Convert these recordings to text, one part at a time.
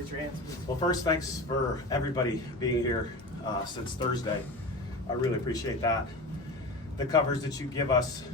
Raise your hands. Well, first, thanks for everybody being here since Thursday. I really appreciate that. The coverage that you give us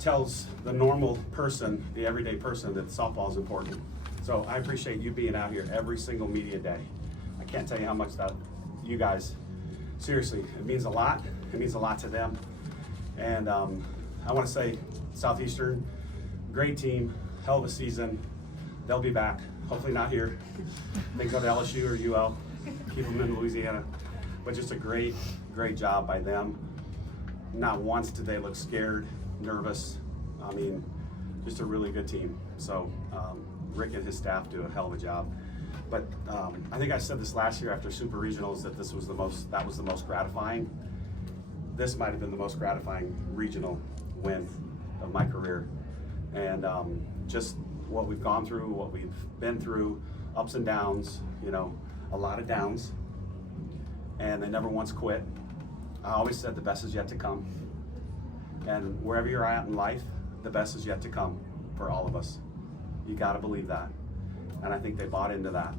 tells the normal person, the everyday person, that softball is important. So I appreciate you being out here every single media day. I can't tell you how much that you guys, seriously, it means a lot. It means a lot to them. And I want to say Southeastern, great team, hell of a season. They'll be back. Hopefully not here. They go to LSU or UL. Keep them in Louisiana. But just a great, great job by them. Not once did they look scared, nervous. I mean, just a really good team. So Rick and his staff do a hell of a job. But I think I said this last year after Super Regionals that that was the most gratifying. This might have been the most gratifying regional win of my career. And just what we've gone through, what we've been through, ups and downs, you know, a lot of downs. And they never once quit. I always said the best is yet to come. And wherever you're at in life, the best is yet to come for all of us. You gotta believe that. And I think they bought into that.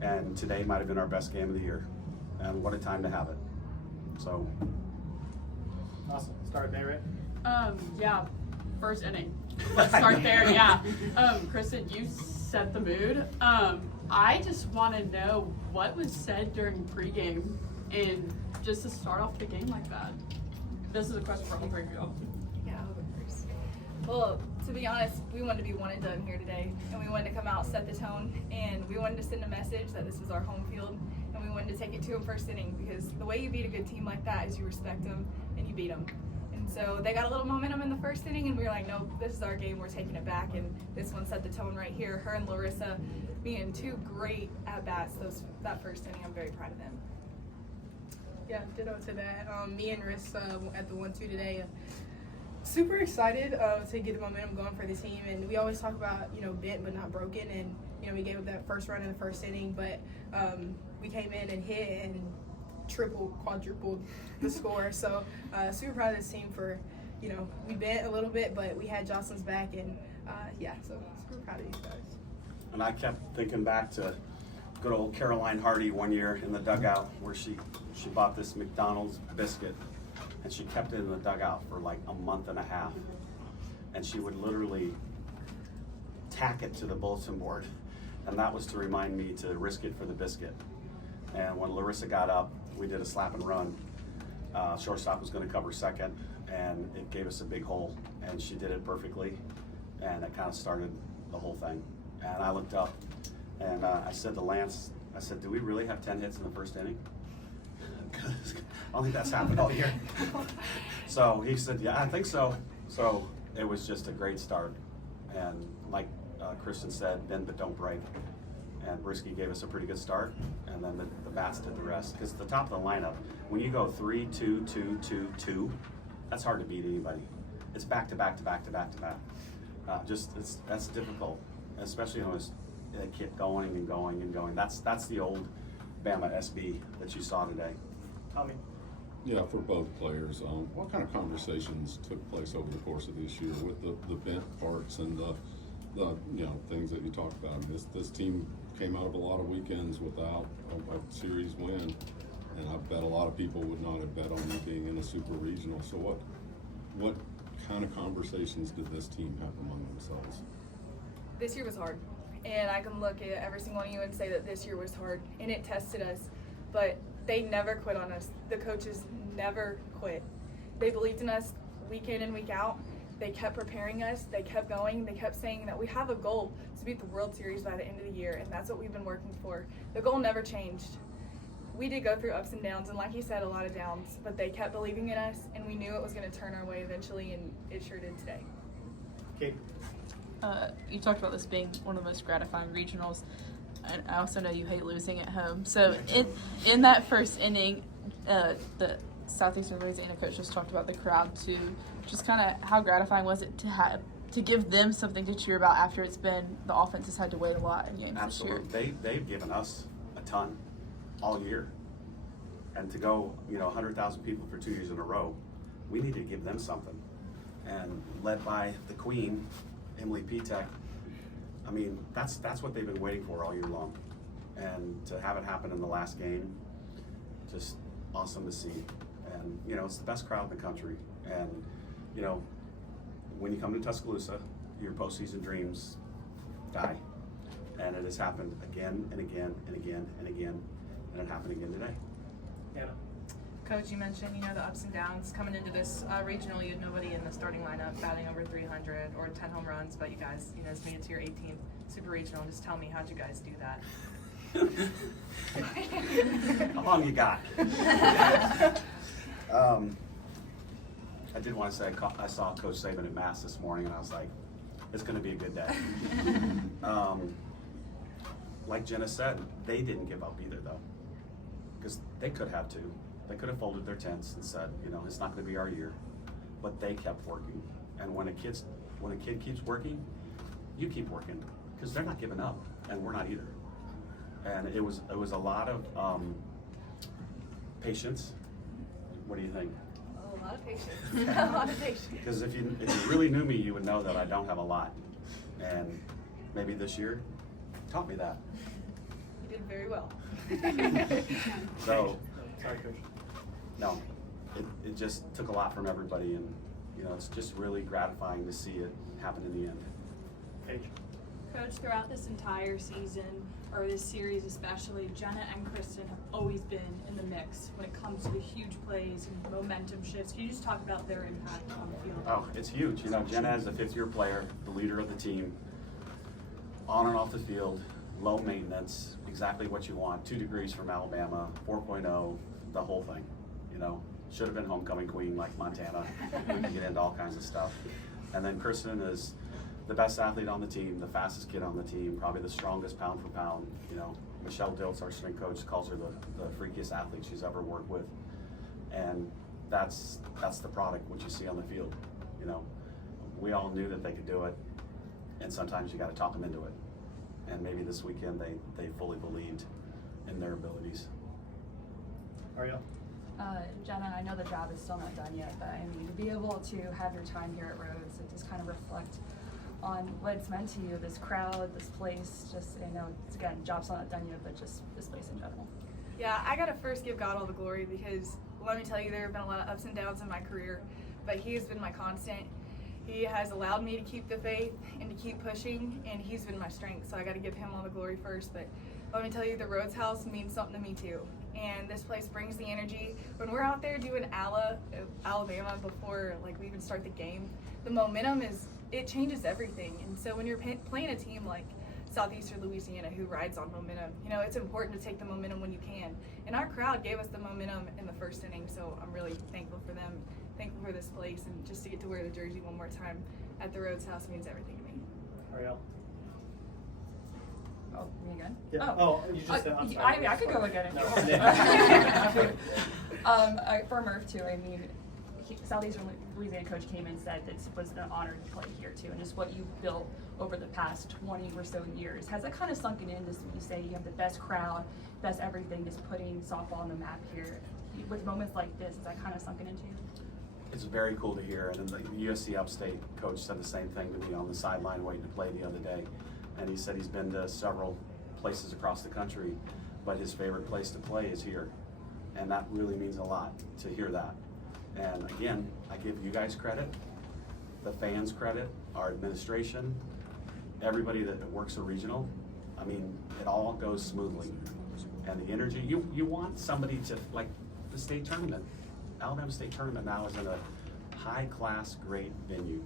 And today might have been our best game of the year. And what a time to have it. So. Awesome. Start there, Yeah, first inning. Let's start there, yeah. Kristen, you set the mood. I just want to know what was said during pregame and just to start off the game like that. This is a question for all three of you. Yeah, I'll go first. Well, to be honest, we wanted to be one and done here today, and we wanted to come out, set the tone, and we wanted to send a message that this was our home field, and we wanted to take it to them first inning, because the way you beat a good team like that is you respect them and you beat them. And so they got a little momentum in the first inning, and we were like, nope, this is our game, we're taking it back, and this one set the tone right here. Her and Larissa being two great at-bats that first inning. I'm very proud of them. Yeah, ditto to that. Me and Riss at the 1-2 today. Super excited to get the momentum going for the team, and we always talk about, you know, bent but not broken, and you know, we gave up that first run in the first inning, but we came in and hit and quadrupled the score. So super proud of this team for, you know, we bent a little bit, but we had Jocelyn's back, and yeah, so super proud of these guys. And I kept thinking back to good old Caroline Hardy one year in the dugout where she bought this McDonald's biscuit and she kept it in the dugout for like a month and a half. And she would literally tack it to the bulletin board. And that was to remind me to risk it for the biscuit. And when Larissa got up, we did a slap and run. Shortstop was going to cover second, and it gave us a big hole. And she did it perfectly, and it kind of started the whole thing. And I looked up, and I said to Lance, I said, do we really have 10 hits in the first inning? I don't think that's happened all year. So he said, yeah, I think so. So it was just a great start. And like Kristen said, bend but don't break. And Brisky gave us a pretty good start, and then the bats did the rest. Because at the top of the lineup, when you go 3-2-2-2-2, that's hard to beat anybody. It's back to back to back to back to back. That's difficult, especially when they keep going and going and going. That's the old Bama SB that you saw today. Tommy. Yeah, for both players, what kind of conversations took place over the course of this year with the bent parts and the you know, things that you talked about? This team came out of a lot of weekends without a series win, and I bet a lot of people would not have bet on you being in a super regional. So what kind of conversations did this team have among themselves? This year was hard, and I can look at every single one of you and say that this year was hard, and it tested us, but they never quit on us. The coaches never quit. They believed in us week in and week out. They kept preparing us, they kept going, they kept saying that we have a goal to beat the World Series by the end of the year, and that's what we've been working for. The goal never changed. We did go through ups and downs, and like you said, a lot of downs, but they kept believing in us, and we knew it was going to turn our way eventually, and it sure did today. Kate. You talked about this being one of the most gratifying regionals, and I also know you hate losing at home. So in that first inning, the Southeastern Louisiana coach just talked about the crowd too. Just kind of how gratifying was it to give them something to cheer about after it's been the offense has had to wait a lot in games Absolutely. this year. They've given us a ton all year, and to go 100,000 people for 2 years in a row, we need to give them something. And led by the Queen, Emily Pitek, I mean, that's what they've been waiting for all year long. And to have it happen in the last game, just awesome to see. And, you know, it's the best crowd in the country. And, you know, when you come to Tuscaloosa, your postseason dreams die. And it has happened again and again and again and again. And it happened again today. Jenna. Coach, you mentioned, the ups and downs. Coming into this regional, you had nobody in the starting lineup batting over 300 or 10 home runs, but you guys, just made it to your 18th Super Regional. Just tell me, how'd you guys do that? How long you got? I did want to say I saw Coach Saban at Mass this morning, and I was like, it's going to be a good day. Like Jenna said, they didn't give up either, though, because they could have too. They could have folded their tents and said, it's not going to be our year, but they kept working. And when a kid keeps working, you keep working, because they're not giving up, and we're not either. And it was a lot of patience. What do you think? A lot of patience. A lot of patience. Because if you really knew me, you would know that I don't have a lot. And maybe this year taught me that. You did very well. So, Sorry, Coach. no, it just took a lot from everybody. And, it's just really gratifying to see it happen in the end. Paige. Coach, throughout this entire season, or this series especially, Jenna and Kristen have always been in the mix when it comes to the huge plays and momentum shifts. Can you just talk about their impact on the field? Oh, it's huge. Jenna is a fifth-year player, the leader of the team, on and off the field, low maintenance, exactly what you want. 2 degrees from Alabama, 4.0, the whole thing. Should have been homecoming queen like Montana. We can get into all kinds of stuff. And then Kristen is the best athlete on the team, the fastest kid on the team, probably the strongest pound for pound. Michelle Diltz, our strength coach, calls her the freakiest athlete she's ever worked with. And that's the product, what you see on the field. We all knew that they could do it, and sometimes you got to talk them into it. And maybe this weekend they fully believed in their abilities. Ariel. Jenna, I know the job is still not done yet, but to be able to have your time here at Rhodes and just kind of reflect on what it's meant to you, this crowd, this place, just, it's, again, job's not done yet, but just this place in general. Yeah, I gotta first give God all the glory, because let me tell you, there have been a lot of ups and downs in my career, but He has been my constant. He has allowed me to keep the faith and to keep pushing, and He's been my strength, so I gotta give Him all the glory first. But let me tell you, the Rhodes House means something to me too, and this place brings the energy. When we're out there doing Alabama before we even start the game, the momentum it changes everything. And so when you're playing a team like Southeastern Louisiana, who rides on momentum, it's important to take the momentum when you can. And our crowd gave us the momentum in the first inning, so I'm really thankful for them, thankful for this place, and just to get to wear the jersey one more time at the Rhodes House means everything to me. Ariel. Oh, me again? Yeah. Oh, you just said, I'm sorry. I could go again No. if you want. For Murph too, Southeastern Louisiana coach came and said it was an honor to play here too, and just what you've built over the past 20 or so years. Has that kind of sunken in, just when you say you have the best crowd, best everything, just putting softball on the map here? With moments like this, is that kind of sunken into you? It's very cool to hear. And then the USC Upstate coach said the same thing to me on the sideline waiting to play the other day. And he said he's been to several places across the country, but his favorite place to play is here. And that really means a lot to hear that. And again, I give you guys credit, the fans credit, our administration, everybody that works a regional. It all goes smoothly. And the energy, you want somebody to, like the state tournament. Alabama State Tournament now is in a high-class, great venue.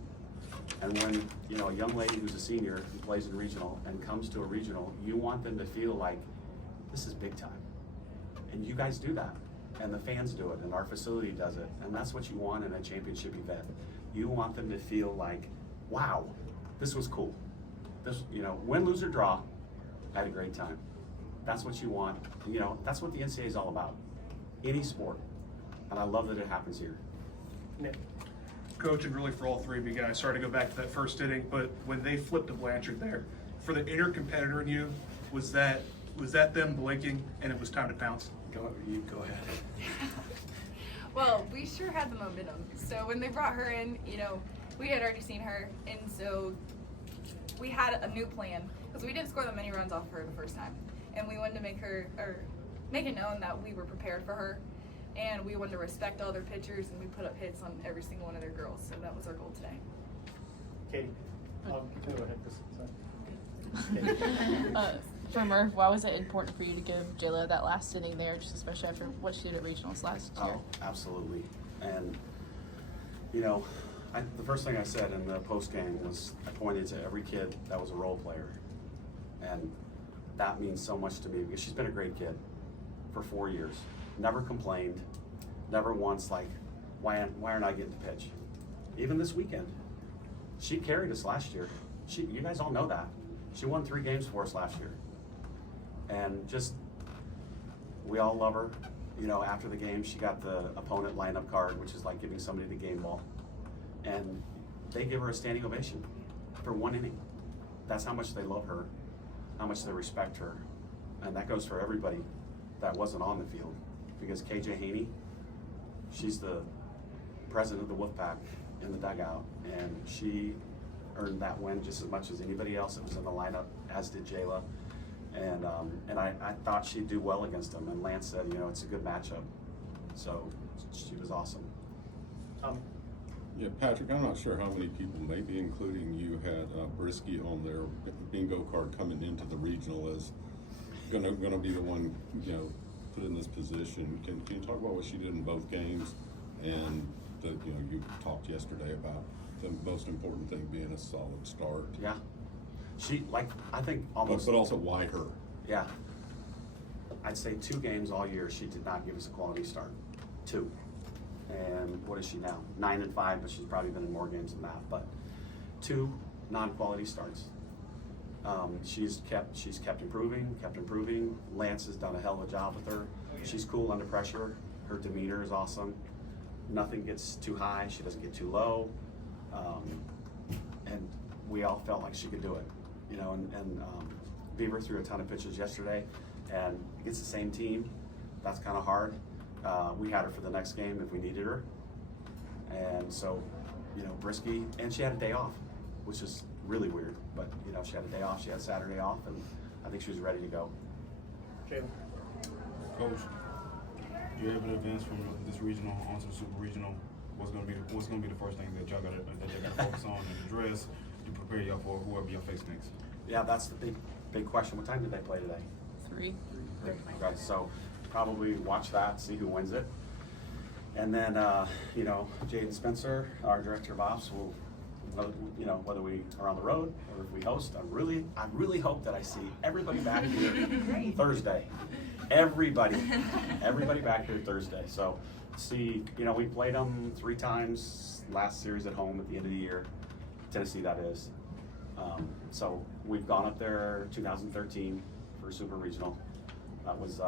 And when, a young lady who's a senior who plays in regional and comes to a regional, you want them to feel like this is big time. And you guys do that. And the fans do it, and our facility does it. And that's what you want in a championship event. You want them to feel like, wow, this was cool. This, win, lose, or draw, I had a great time. That's what you want. That's what the NCAA is all about. Any sport. And I love that it happens here. Nick. Coach, and really for all three of you guys, sorry to go back to that first inning, but when they flipped to Blanchard there, for the inner competitor in you, was that them blinking and it was time to pounce? Go ahead. Well, we sure had the momentum. So when they brought her in, we had already seen her, and so we had a new plan because we didn't score the many runs off her the first time, and we wanted to make it known that we were prepared for her, and we wanted to respect all their pitchers, and we put up hits on every single one of their girls. So that was our goal today. Katie. Go ahead, Kristen. For Murph, why was it important for you to give Jayla that last inning there, just especially after what she did at regionals last year? Oh, absolutely. And, you know, the first thing I said in the post game was I pointed to every kid that was a role player. And that means so much to me because she's been a great kid for 4 years. Never complained, never once like, why aren't I getting to pitch? Even this weekend. She carried us last year. You guys all know that. She won 3 games for us last year. And just, we all love her. You know, after the game, she got the opponent lineup card, which is like giving somebody the game ball. And they give her a standing ovation for 1 inning. That's how much they love her, how much they respect her. And that goes for everybody that wasn't on the field. Because KJ Haney, she's the president of the Wolfpack in the dugout. And she earned that win just as much as anybody else that was in the lineup, as did Jayla. And I thought she'd do well against them. And Lance said, you know, it's a good matchup. So she was awesome. Yeah, Patrick, I'm not sure how many people, maybe including you, had Brisky on their bingo card coming into the regional as gonna be the one, you know, put in this position. Can you talk about what she did in both games? And you talked yesterday about the most important thing being a solid start. Yeah. She, I think almost. But also why her? Yeah. I'd say 2 games all year she did not give us a quality start. 2. And what is she now? 9-5, but she's probably been in more games than that. But 2 non-quality starts. She's kept improving. Lance has done a hell of a job with her. She's cool under pressure. Her demeanor is awesome. Nothing gets too high. She doesn't get too low. And we all felt like she could do it. You know, and Beaver threw a ton of pitches yesterday, and against the same team, that's kind of hard. We had her for the next game if we needed her. And so, you know, Brisky, and she had a day off, which is really weird. But, you know, she had a day off, she had Saturday off, and I think she was ready to go. Jayla. Coach, you're able to advance from this regional onto the super regional. What's gonna be the first thing that y'all gotta focus on and address to prepare y'all for whoever y'all face next? Yeah, that's the big question. What time did they play today? 3. Okay, so probably watch that, see who wins it. And then, you know, Jaden Spencer, our director of ops, will, you know, whether we are on the road or if we host, I really hope that I see everybody back here Thursday. Everybody back here Thursday. So see, you know, we played them 3 times last series at home at the end of the year. Tennessee, that is. So we've gone up there 2013 for Super Regional. That was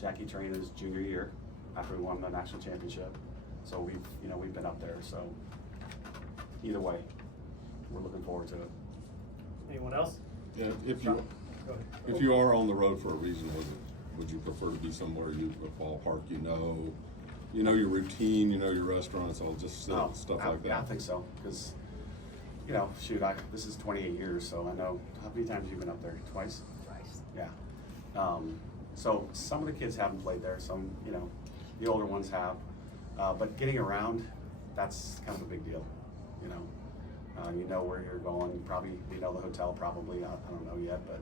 Jackie Trina's junior year after we won the national championship. So we've been up there. So either way, we're looking forward to it. Anyone else? Yeah, if you are on the road for a regional, would you prefer to be somewhere a ballpark you know your routine, you know your restaurants, all just stuff like that? Yeah, I think so. Because, you know, shoot, this is 28 years, so I know. How many times have you been up there? Twice? Yeah. So some of the kids haven't played there. Some, you know, the older ones have. But getting around, that's kind of a big deal. You know where you're going. You know the hotel probably. I don't know yet, but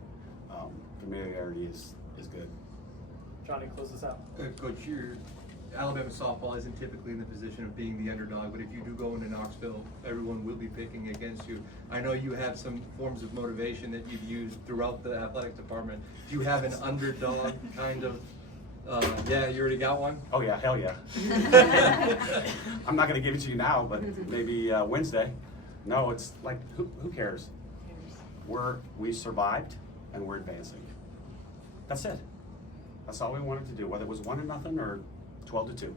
familiarity is good. Johnny, close this out. Coach, Alabama softball isn't typically in the position of being the underdog, but if you do go into Knoxville, everyone will be picking against you. I know you have some forms of motivation that you've used throughout the athletic department. Do you have an underdog kind of, yeah, you already got one? Oh yeah, hell yeah. I'm not gonna give it to you now, but maybe Wednesday. No, it's like, who cares? We survived and we're advancing. That's it. That's all we wanted to do, whether it was 1-0 or 12-2.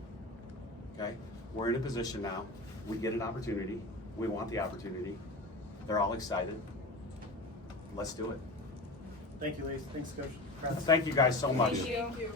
Okay? We're in a position now. We get an opportunity. We want the opportunity. They're all excited. Let's do it. Thank you, ladies. Thanks, Coach. Thank you guys so much. Thank you.